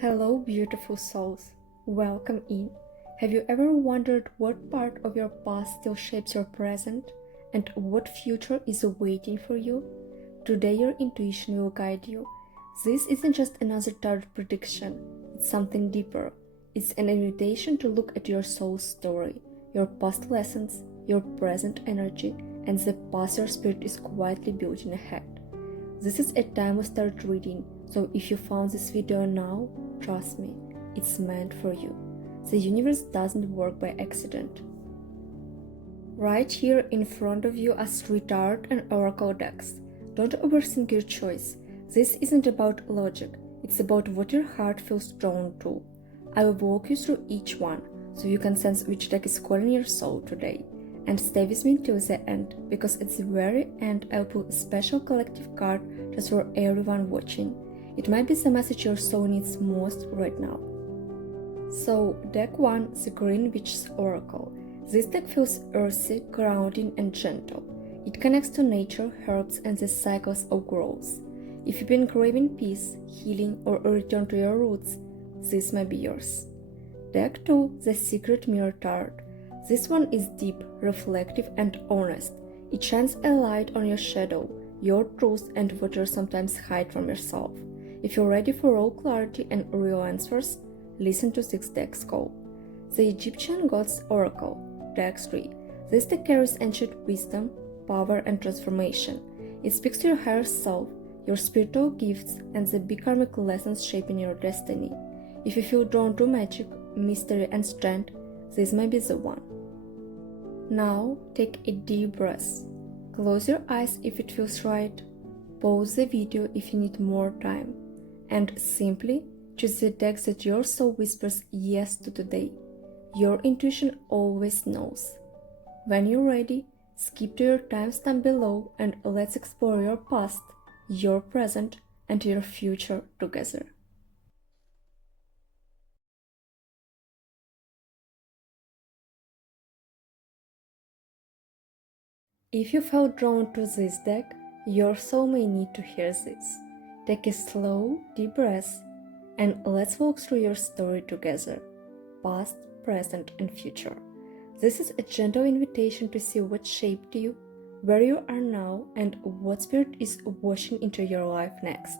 Hello, beautiful souls. Welcome in. Have you ever wondered what part of your past still shapes your present and what future is waiting for you? Today, your intuition will guide you. This isn't just another tarot prediction, it's something deeper. It's an invitation to look at your soul's story, your past lessons, your present energy, and the path your spirit is quietly building ahead. This is a time we start reading, so if you found this video now, trust me, it's meant for you. The universe doesn't work by accident. Right here in front of you are 3 tarot and oracle decks. Don't overthink your choice. This isn't about logic, it's about what your heart feels drawn to. I will walk you through each one, so you can sense which deck is calling your soul today. And stay with me till the end, because at the very end I'll pull a special collective card just for everyone watching. It might be the message your soul needs most right now. So, deck 1, the Green Witch's Oracle. This deck feels earthy, grounding, and gentle. It connects to nature, herbs, and the cycles of growth. If you've been craving peace, healing, or a return to your roots, this might be yours. Deck 2, the Secret Mirror Tarot. This one is deep, reflective, and honest. It shines a light on your shadow, your truth, and what you sometimes hide from yourself. If you're ready for raw clarity and real answers, listen to this deck's call. The Egyptian Gods Oracle, Deck 3. This deck carries ancient wisdom, power, and transformation. It speaks to your higher self, your spiritual gifts, and the big karmic lessons shaping your destiny. If you feel drawn to magic, mystery, and strength, this might be the one. Now, take a deep breath. Close your eyes if it feels right. Pause the video if you need more time. And simply choose the deck that your soul whispers yes to today. Your intuition always knows. When you're ready, skip to your timestamp below and let's explore your past, your present, and your future together. If you felt drawn to this deck, your soul may need to hear this. Take a slow, deep breath, and let's walk through your story together, past, present, and future. This is a gentle invitation to see what shaped you, where you are now, and what spirit is washing into your life next.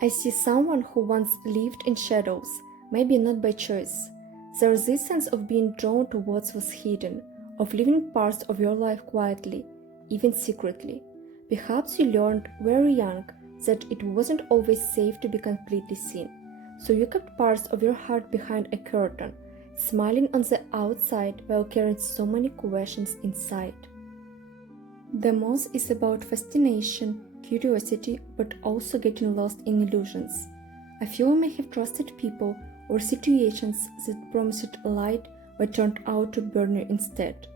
I see someone who once lived in shadows, maybe not by choice. There's this sense of being drawn to what was hidden, of living parts of your life quietly, even secretly. Perhaps you learned very young that it wasn't always safe to be completely seen, so you kept parts of your heart behind a curtain, smiling on the outside while carrying so many questions inside. The moth is about fascination, curiosity, but also getting lost in illusions. A few may have trusted people or situations that promised light but turned out to burn you instead.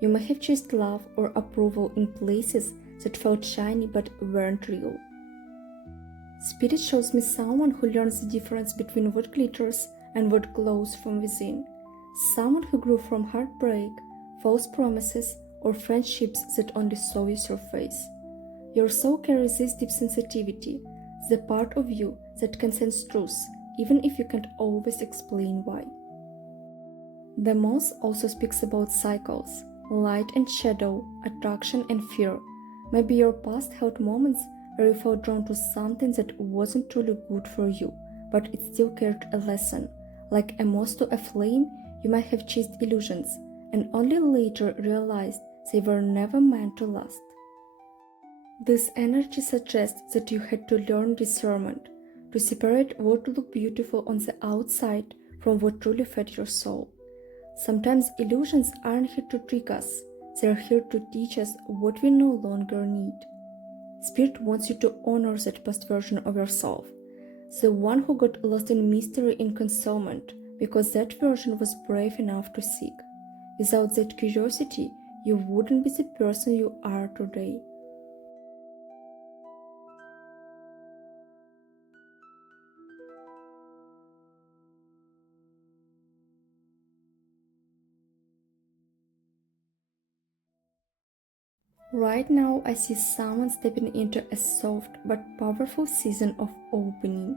You may have chased love or approval in places that felt shiny but weren't real. Spirit shows me someone who learns the difference between what glitters and what glows from within. Someone who grew from heartbreak, false promises, or friendships that only saw your surface. Your soul carries this deep sensitivity, the part of you that can sense truth, even if you can't always explain why. The moth also speaks about cycles, light and shadow, attraction and fear. Maybe your past held moments where you felt drawn to something that wasn't truly good for you, but it still carried a lesson. Like a moth to a flame, you might have chased illusions, and only later realized they were never meant to last. This energy suggests that you had to learn discernment, to separate what looked beautiful on the outside from what truly fed your soul. Sometimes illusions aren't here to trick us, they're here to teach us what we no longer need. Spirit wants you to honor that past version of yourself, the one who got lost in mystery and concealment, because that version was brave enough to seek. Without that curiosity, you wouldn't be the person you are today. Right now, I see someone stepping into a soft but powerful season of opening.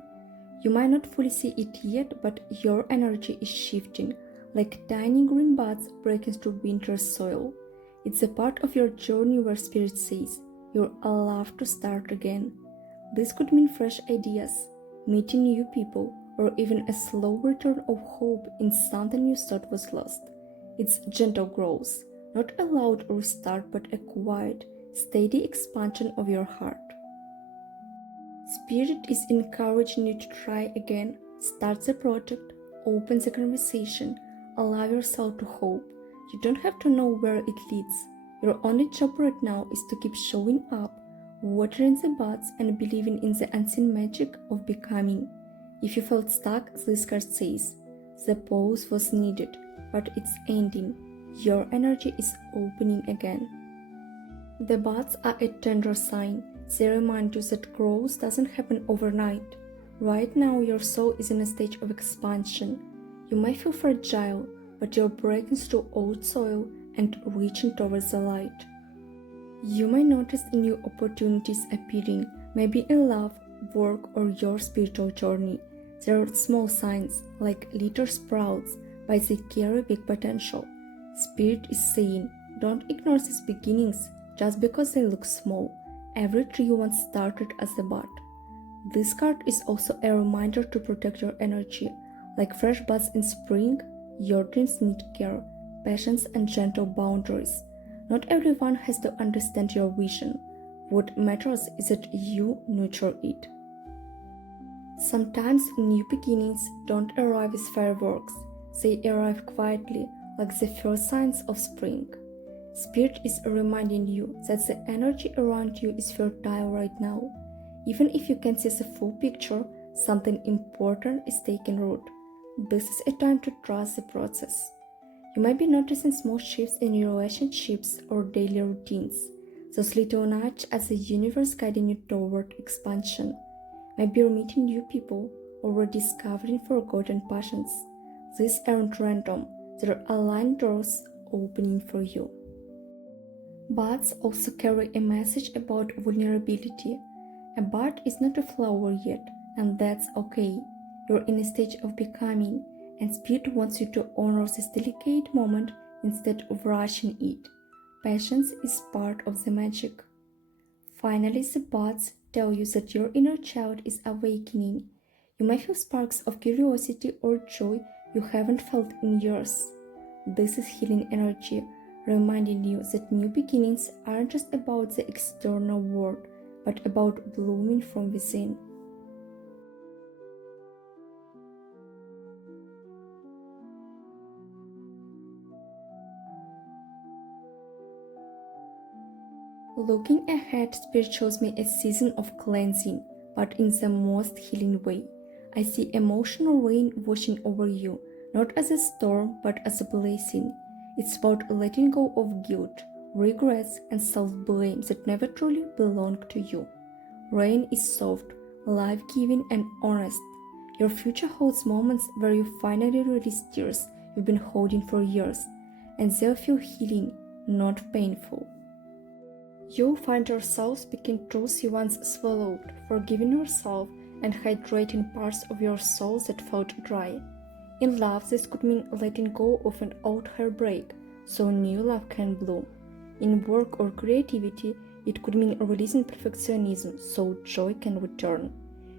You might not fully see it yet, but your energy is shifting, like tiny green buds breaking through winter soil. It's a part of your journey where Spirit says, you're allowed to start again. This could mean fresh ideas, meeting new people, or even a slow return of hope in something you thought was lost. It's gentle growth, not a loud restart, but a quiet, steady expansion of your heart. Spirit is encouraging you to try again, start the project, open the conversation, allow yourself to hope. You don't have to know where it leads. Your only job right now is to keep showing up, watering the buds, and believing in the unseen magic of becoming. If you felt stuck, this card says, the pause was needed, but it's ending. Your energy is opening again. The buds are a tender sign. They remind you that growth doesn't happen overnight. Right now, your soul is in a stage of expansion. You may feel fragile, but you're breaking through old soil and reaching towards the light. You may notice new opportunities appearing, maybe in love, work, or your spiritual journey. There are small signs, like little sprouts, but they carry big potential. Spirit is saying, don't ignore these beginnings just because they look small. Every tree once started as a bud. This card is also a reminder to protect your energy. Like fresh buds in spring, your dreams need care, patience, and gentle boundaries. Not everyone has to understand your vision. What matters is that you nurture it. Sometimes new beginnings don't arrive as fireworks. They arrive quietly, like the first signs of spring. Spirit is reminding you that the energy around you is fertile right now. Even if you can't see the full picture, something important is taking root. This is a time to trust the process. You might be noticing small shifts in your relationships or daily routines. Those little nudges as the universe guiding you toward expansion. Maybe you're meeting new people or rediscovering forgotten passions. These aren't random, they're aligned doors opening for you. Buds also carry a message about vulnerability. A bud is not a flower yet, and that's okay. You're in a stage of becoming, and Spirit wants you to honor this delicate moment instead of rushing it. Patience is part of the magic. Finally, the buds tell you that your inner child is awakening. You may feel sparks of curiosity or joy you haven't felt in years. This is healing energy, reminding you that new beginnings aren't just about the external world, but about blooming from within. Looking ahead, Spirit shows me a season of cleansing, but in the most healing way. I see emotional rain washing over you, not as a storm, but as a blessing. It's about letting go of guilt, regrets, and self-blame that never truly belonged to you. Rain is soft, life-giving, and honest. Your future holds moments where you finally release tears you've been holding for years, and they'll feel healing, not painful. You'll find yourself speaking truths you once swallowed, forgiving yourself, and hydrating parts of your soul that felt dry. In love, this could mean letting go of an old heartbreak so new love can bloom. In work or creativity, it could mean releasing perfectionism so joy can return.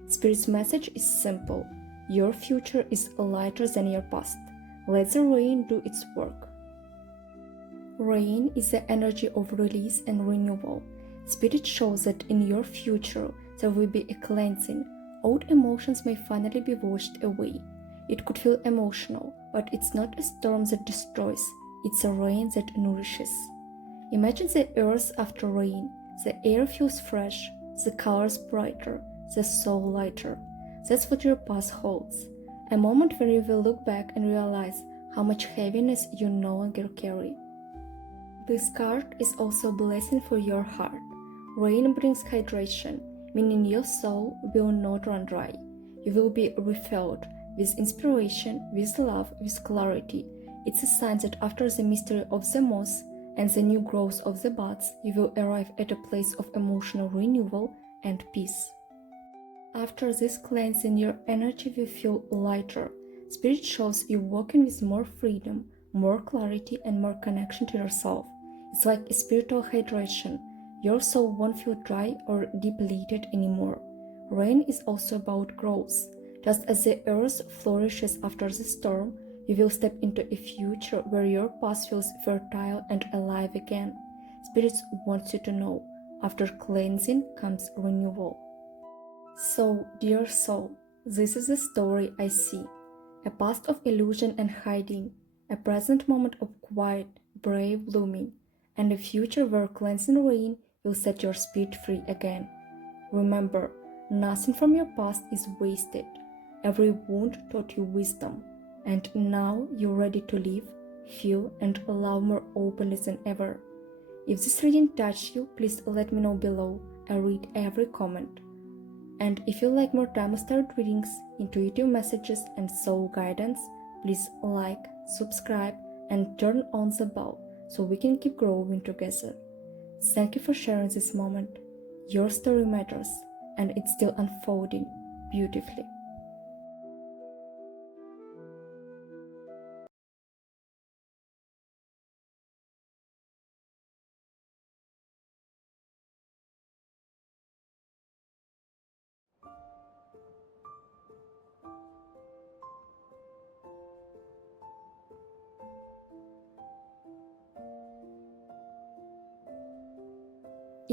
Spirit's message is simple. Your future is lighter than your past. Let the rain do its work. Rain is the energy of release and renewal. Spirit shows that in your future there will be a cleansing. Old emotions may finally be washed away. It could feel emotional, but it's not a storm that destroys, it's a rain that nourishes. Imagine the earth after rain. The air feels fresh, the colors brighter, the soul lighter. That's what your past holds. A moment where you will look back and realize how much heaviness you no longer carry. This card is also a blessing for your heart. Rain brings hydration, meaning your soul will not run dry. You will be refilled with inspiration, with love, with clarity. It's a sign that after the mystery of the moss and the new growth of the buds, you will arrive at a place of emotional renewal and peace. After this cleansing, your energy will feel lighter. Spirit shows you walking with more freedom, more clarity, and more connection to yourself. It's like a spiritual hydration. Your soul won't feel dry or depleted anymore. Rain is also about growth. Just as the earth flourishes after the storm, you will step into a future where your past feels fertile and alive again. Spirits want you to know, after cleansing comes renewal. So, dear soul, this is the story I see. A past of illusion and hiding, a present moment of quiet, brave blooming, and a future where cleansing rain will set your spirit free again. Remember, nothing from your past is wasted. Every wound taught you wisdom, and now you're ready to live, feel, and love more openly than ever. If this reading touched you, please let me know below. I read every comment. And if you like more time-starred readings, intuitive messages, and soul guidance, please like, subscribe, and turn on the bell so we can keep growing together. Thank you for sharing this moment. Your story matters, and it's still unfolding beautifully.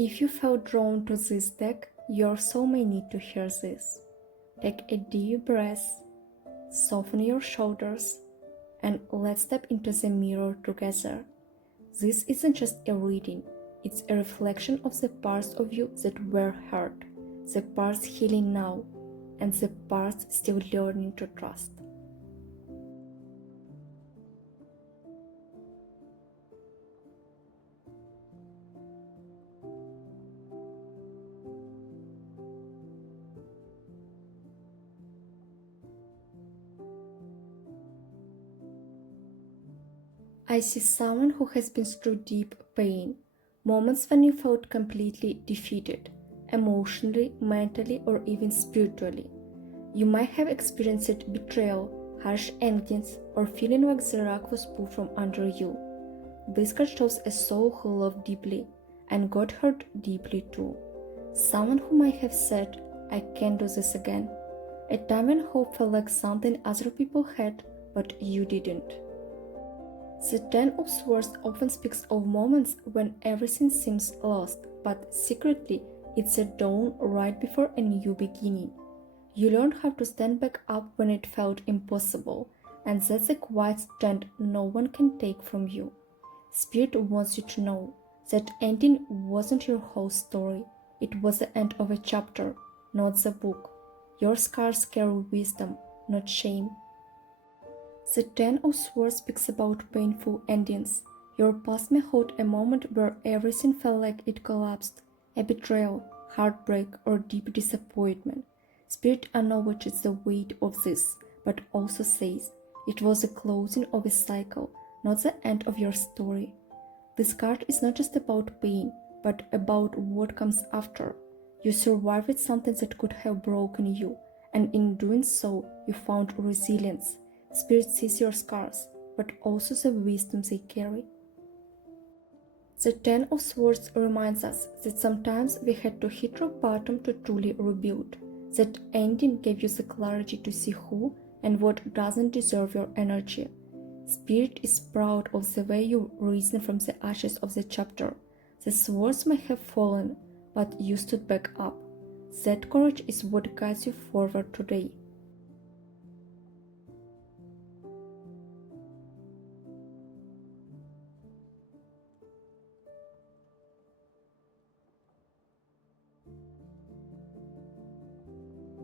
If you felt drawn to this deck, your soul may need to hear this. Take a deep breath, soften your shoulders, and let's step into the mirror together. This isn't just a reading, it's a reflection of the parts of you that were hurt, the parts healing now, and the parts still learning to trust. I see someone who has been through deep pain, moments when you felt completely defeated, emotionally, mentally, or even spiritually. You might have experienced betrayal, harsh endings, or feeling like the rug was pulled from under you. This card shows a soul who loved deeply and got hurt deeply too. Someone who might have said, "I can't do this again." A time when hope felt like something other people had, but you didn't. The Ten of Swords often speaks of moments when everything seems lost, but secretly it's a dawn right before a new beginning. You learned how to stand back up when it felt impossible, and that's a quiet strength no one can take from you. Spirit wants you to know that ending wasn't your whole story. It was the end of a chapter, not the book. Your scars carry wisdom, not shame. The Ten of Swords speaks about painful endings. Your past may hold a moment where everything felt like it collapsed, a betrayal, heartbreak, or deep disappointment. Spirit acknowledges the weight of this, but also says it was the closing of a cycle, not the end of your story. This card is not just about pain, but about what comes after. You survived something that could have broken you, and in doing so, you found resilience. Spirit sees your scars, but also the wisdom they carry. The Ten of Swords reminds us that sometimes we had to hit rock bottom to truly rebuild. That ending gave you the clarity to see who and what doesn't deserve your energy. Spirit is proud of the way you reason from the ashes of the chapter. The swords may have fallen, but you stood back up. That courage is what guides you forward today.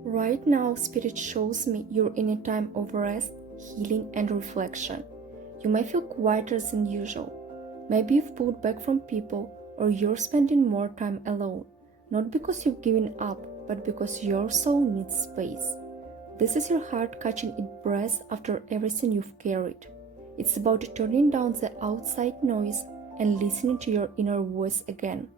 Right now, Spirit shows me you're in a time of rest, healing, and reflection. You may feel quieter than usual. Maybe you've pulled back from people, or you're spending more time alone, not because you've given up, but because your soul needs space. This is your heart catching its breath after everything you've carried. It's about turning down the outside noise and listening to your inner voice again.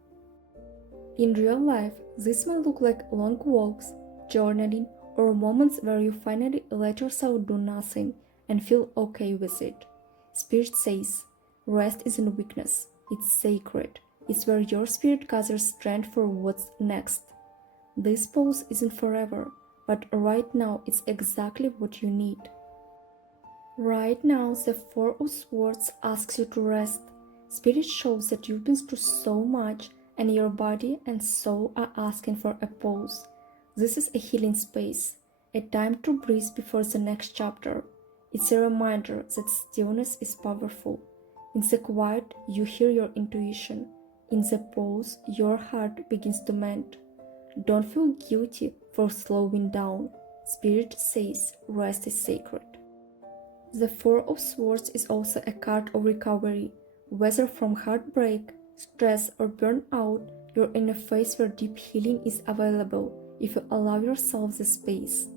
In real life, this may look like long walks, journaling, or moments where you finally let yourself do nothing and feel okay with it. Spirit says, rest isn't weakness, it's sacred. It's where your spirit gathers strength for what's next. This pause isn't forever, but right now it's exactly what you need. Right now, the Four of Swords asks you to rest. Spirit shows that you've been through so much, and your body and soul are asking for a pause. This is a healing space, a time to breathe before the next chapter. It's a reminder that stillness is powerful. In the quiet, you hear your intuition. In the pause, your heart begins to mend. Don't feel guilty for slowing down. Spirit says rest is sacred. The Four of Swords is also a card of recovery. Whether from heartbreak, stress, or burnout, you're in a phase where deep healing is available if you allow yourself the space.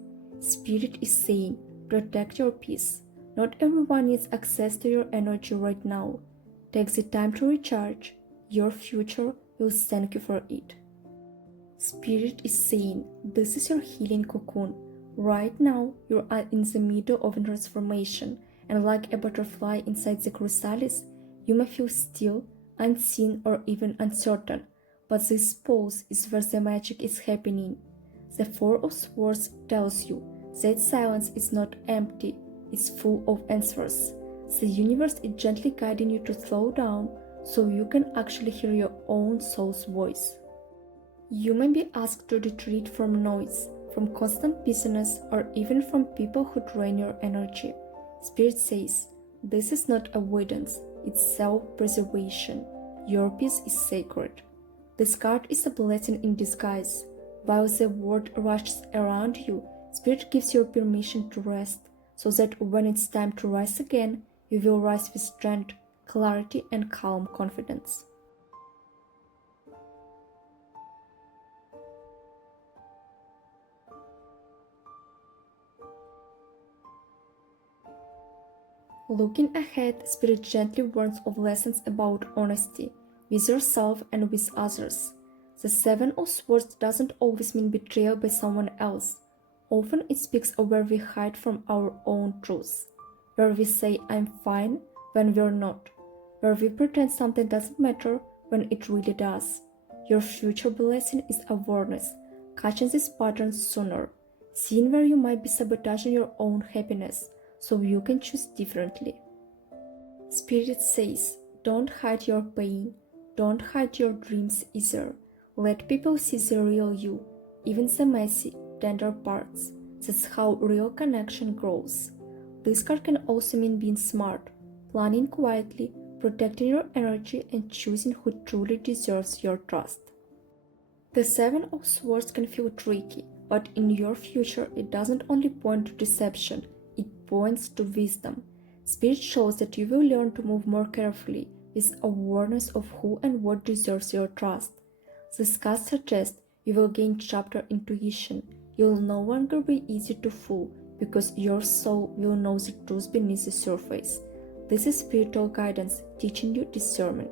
Spirit is saying, protect your peace. Not everyone needs access to your energy right now. Take the time to recharge. Your future will thank you for it. Spirit is saying, this is your healing cocoon. Right now, you are in the middle of a transformation, and like a butterfly inside the chrysalis, you may feel still, unseen, or even uncertain, but this pause is where the magic is happening. The Four of Swords tells you that silence is not empty, it's full of answers. The universe is gently guiding you to slow down so you can actually hear your own soul's voice. You may be asked to retreat from noise, from constant busyness, or even from people who drain your energy. Spirit says, this is not avoidance, it's self-preservation. Your peace is sacred. This card is a blessing in disguise. While the world rushes around you, Spirit gives you permission to rest, so that when it's time to rise again, you will rise with strength, clarity, and calm confidence. Looking ahead, Spirit gently warns of lessons about honesty, with yourself and with others. The Seven of Swords doesn't always mean betrayal by someone else. Often it speaks of where we hide from our own truths, where we say I'm fine when we're not, where we pretend something doesn't matter when it really does. Your future blessing is awareness, catching these patterns sooner, seeing where you might be sabotaging your own happiness, so you can choose differently. Spirit says, don't hide your pain, don't hide your dreams either. Let people see the real you, even the messy, tender parts. That's how real connection grows. This card can also mean being smart, planning quietly, protecting your energy, and choosing who truly deserves your trust. The Seven of Swords can feel tricky, but in your future it doesn't only point to deception, it points to wisdom. Spirit shows that you will learn to move more carefully, with awareness of who and what deserves your trust. This card suggests you will gain sharper intuition. You'll no longer be easy to fool because your soul will know the truth beneath the surface. This is spiritual guidance teaching you discernment.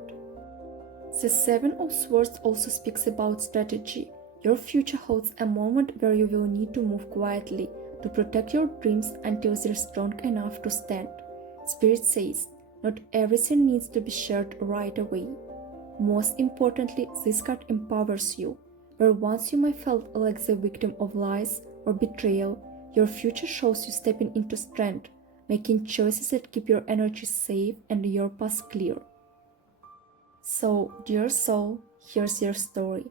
The Seven of Swords also speaks about strategy. Your future holds a moment where you will need to move quietly to protect your dreams until they're strong enough to stand. Spirit says, not everything needs to be shared right away. Most importantly, this card empowers you. Where once you might felt like the victim of lies or betrayal, your future shows you stepping into strength, making choices that keep your energy safe and your path clear. So, dear soul, here's your story.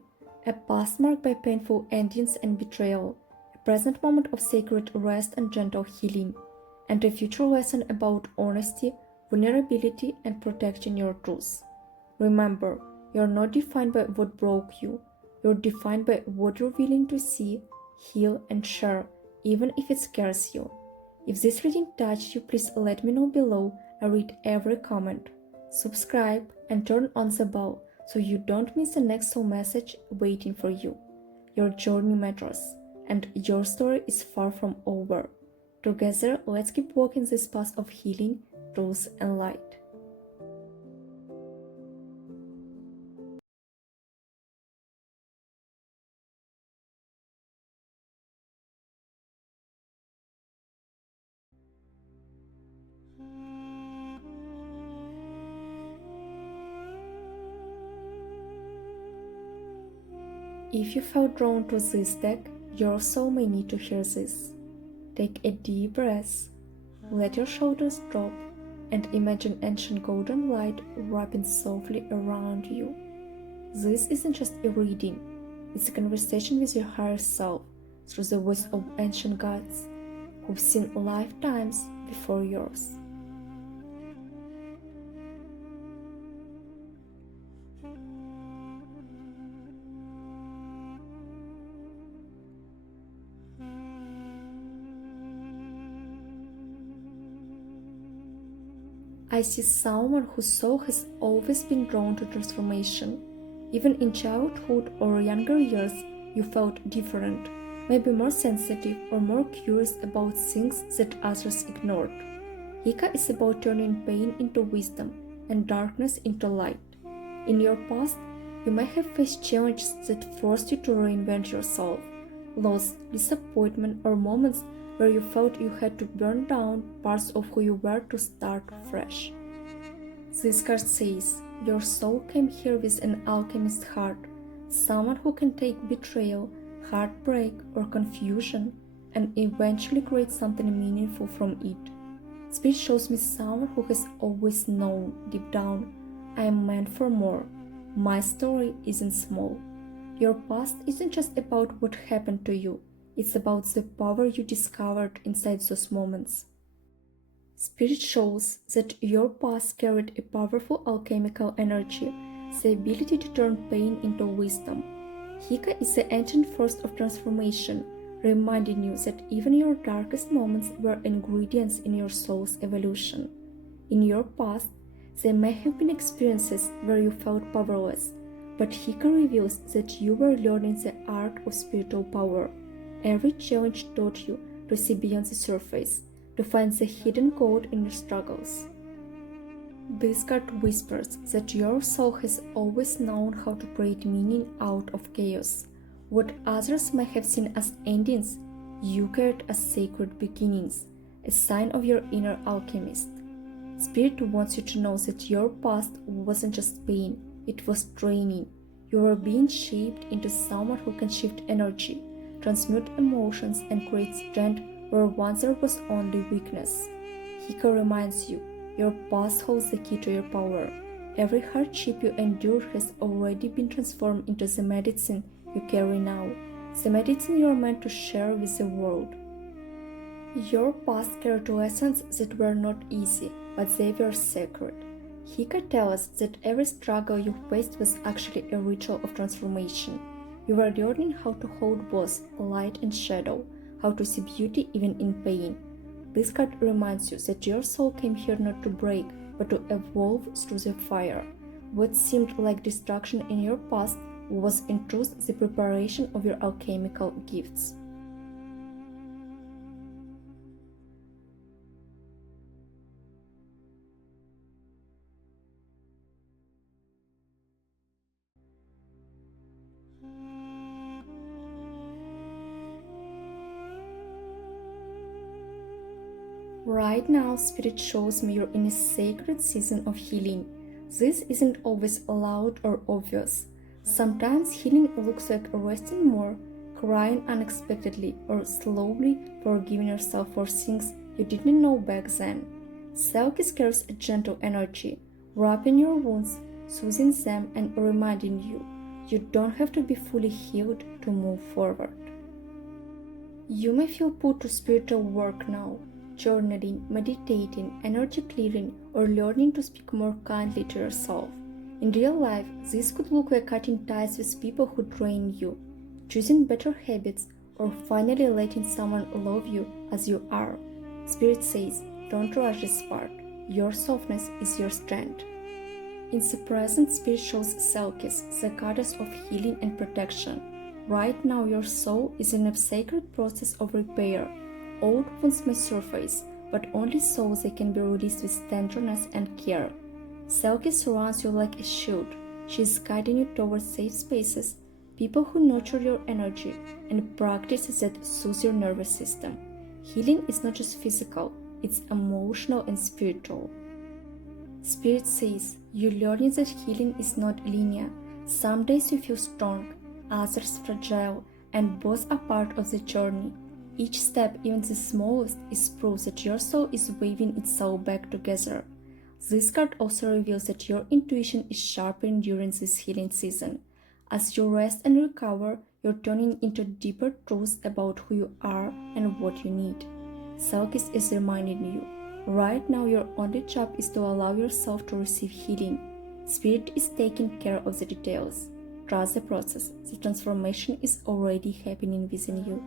A past marked by painful endings and betrayal, a present moment of sacred rest and gentle healing, and a future lesson about honesty, vulnerability, and protecting your truth. Remember, you're not defined by what broke you. You're defined by what you're willing to see, heal, and share, even if it scares you. If this reading touched you, please let me know below. I read every comment. Subscribe and turn on the bell so you don't miss the next soul message waiting for you. Your journey matters, and your story is far from over. Together, let's keep walking this path of healing, truth, and light. If you felt drawn to this deck, your soul may need to hear this. Take a deep breath, let your shoulders drop, and imagine ancient golden light wrapping softly around you. This isn't just a reading, it's a conversation with your higher self through the voice of ancient gods who've seen lifetimes before yours. I see someone whose soul has always been drawn to transformation. Even in childhood or younger years, you felt different, maybe more sensitive or more curious about things that others ignored. Hika is about turning pain into wisdom and darkness into light. In your past, you may have faced challenges that forced you to reinvent yourself, loss, disappointment, or moments where you felt you had to burn down parts of who you were to start fresh. This card says, your soul came here with an alchemist's heart, someone who can take betrayal, heartbreak, or confusion and eventually create something meaningful from it. Spirit shows me someone who has always known deep down, I am meant for more. My story isn't small. Your past isn't just about what happened to you. It's about the power you discovered inside those moments. Spirit shows that your past carried a powerful alchemical energy, the ability to turn pain into wisdom. Hika is the ancient force of transformation, reminding you that even your darkest moments were ingredients in your soul's evolution. In your past, there may have been experiences where you felt powerless, but Hika reveals that you were learning the art of spiritual power. Every challenge taught you to see beyond the surface, to find the hidden gold in your struggles. This card whispers that your soul has always known how to create meaning out of chaos. What others may have seen as endings, you carried as sacred beginnings, a sign of your inner alchemist. Spirit wants you to know that your past wasn't just pain, it was training. You are being shaped into someone who can shift energy, transmute emotions, and create strength where once there was only weakness. Hika reminds you, your past holds the key to your power. Every hardship you endured has already been transformed into the medicine you carry now, the medicine you are meant to share with the world. Your past carried lessons that were not easy, but they were sacred. Hika tells us that every struggle you faced was actually a ritual of transformation. You are learning how to hold both light and shadow, how to see beauty even in pain. This card reminds you that your soul came here not to break, but to evolve through the fire. What seemed like destruction in your past was in truth the preparation of your alchemical gifts. Right now, Spirit shows me you're in a sacred season of healing. This isn't always loud or obvious. Sometimes healing looks like resting more, crying unexpectedly, or slowly forgiving yourself for things you didn't know back then. Selkies carries a gentle energy, wrapping your wounds, soothing them, and reminding you you don't have to be fully healed to move forward. You may feel put to spiritual work now, journaling, meditating, energy clearing, or learning to speak more kindly to yourself. In real life, this could look like cutting ties with people who drain you, choosing better habits, or finally letting someone love you as you are. Spirit says, don't rush this part. Your softness is your strength. In the present, Spirit shows Selkis, the goddess of healing and protection. Right now, your soul is in a sacred process of repair. Old wounds may surface, but only so they can be released with tenderness and care. Selkis surrounds you like a shield. She is guiding you towards safe spaces, people who nurture your energy, and practices that soothe your nervous system. Healing is not just physical, it's emotional and spiritual. Spirit says, you're learning that healing is not linear. Some days you feel strong, others fragile, and both are part of the journey. Each step, even the smallest, is proof that your soul is weaving itself back together. This card also reveals that your intuition is sharpened during this healing season. As you rest and recover, you're turning into deeper truths about who you are and what you need. Selkis is reminding you, right now your only job is to allow yourself to receive healing. Spirit is taking care of the details. Trust the process. The transformation is already happening within you.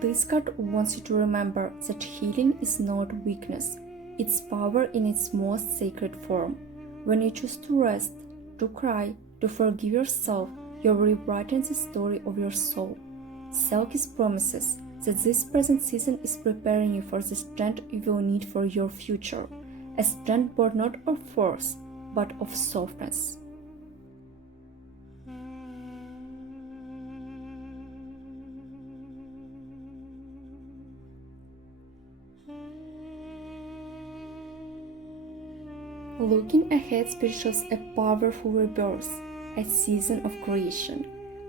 This card wants you to remember that healing is not weakness. It's power in its most sacred form. When you choose to rest, to cry, to forgive yourself, you're rewriting the story of your soul. Selkis promises that this present season is preparing you for the strength you will need for your future, a strength born not of force, but of softness. Looking ahead, Spirit shows a powerful rebirth, a season of creation.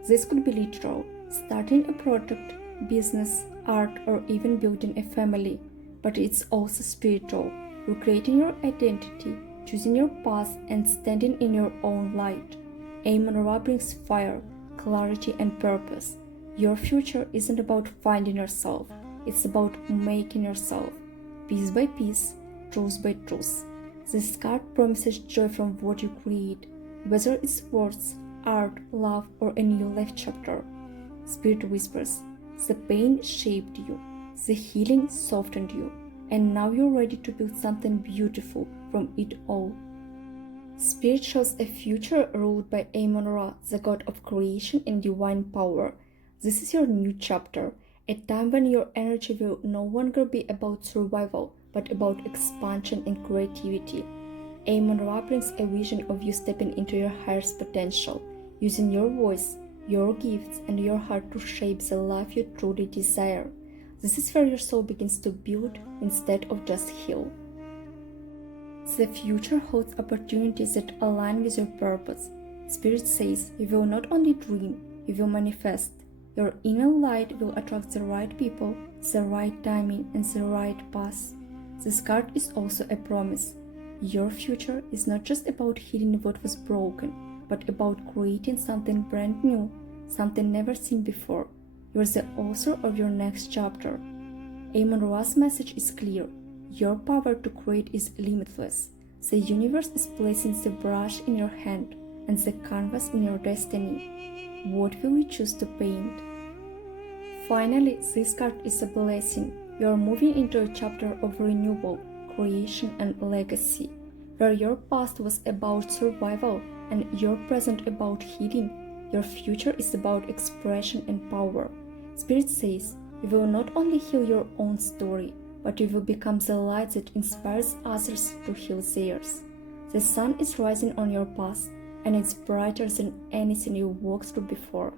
This could be literal, starting a project, business, art, or even building a family, but it's also spiritual, recreating your identity, choosing your path, and standing in your own light. Amon-Ra brings fire, clarity, and purpose. Your future isn't about finding yourself, it's about making yourself, piece by piece, truth by truth. This card promises joy from what you create, whether it's words, art, love, or a new life chapter. Spirit whispers, the pain shaped you, the healing softened you, and now you're ready to build something beautiful from it all. Spirit shows a future ruled by Amon-Ra, the god of creation and divine power. This is your new chapter, a time when your energy will no longer be about survival, but about expansion and creativity. Amon-Ra brings a vision of you stepping into your highest potential, using your voice, your gifts, and your heart to shape the life you truly desire. This is where your soul begins to build instead of just heal. The future holds opportunities that align with your purpose. Spirit says you will not only dream, you will manifest. Your inner light will attract the right people, the right timing, and the right path. This card is also a promise. Your future is not just about healing what was broken, but about creating something brand new, something never seen before. You're the author of your next chapter. Amon-Ra's message is clear. Your power to create is limitless. The universe is placing the brush in your hand and the canvas in your destiny. What will you choose to paint? Finally, this card is a blessing. You are moving into a chapter of renewal, creation, and legacy, where your past was about survival and your present about healing. Your future is about expression and power. Spirit says you will not only heal your own story, but you will become the light that inspires others to heal theirs. The sun is rising on your path, and it's brighter than anything you walked through before.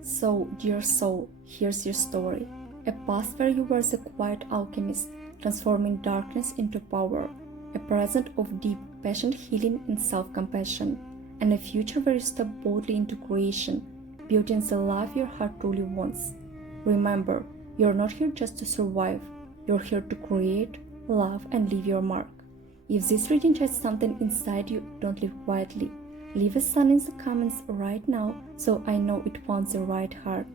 So, dear soul, here's your story. A past where you were the quiet alchemist, transforming darkness into power. A present of deep, passionate healing and self-compassion. And a future where you step boldly into creation, building the life your heart truly wants. Remember, you're not here just to survive. You're here to create, love, and leave your mark. If this reading touched something inside you, don't leave quietly. Leave a sign in the comments right now so I know it found the right heart.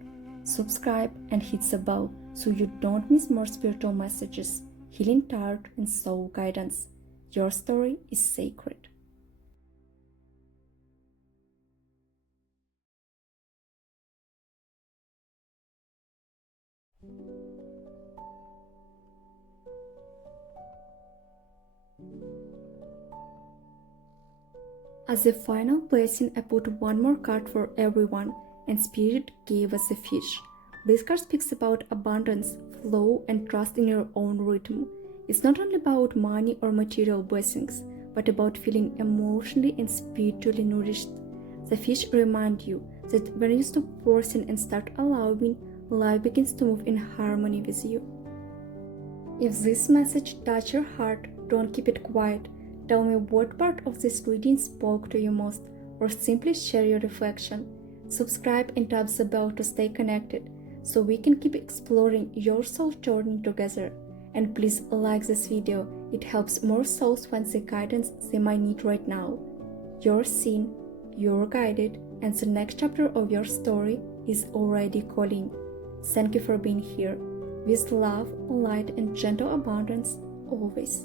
Subscribe and hit the bell so you don't miss more spiritual messages, healing tarot, and soul guidance. Your story is sacred. As a final blessing, I put one more card for everyone, and Spirit gave us a fish. This card speaks about abundance, flow, and trust in your own rhythm. It's not only about money or material blessings, but about feeling emotionally and spiritually nourished. The fish remind you that when you stop forcing and start allowing, life begins to move in harmony with you. If this message touched your heart, don't keep it quiet. Tell me what part of this reading spoke to you most, or simply share your reflection. Subscribe and tap the bell to stay connected, so we can keep exploring your soul journey together. And please like this video, it helps more souls find the guidance they might need right now. You're seen, you're guided, and the next chapter of your story is already calling. Thank you for being here. With love, light, and gentle abundance, always.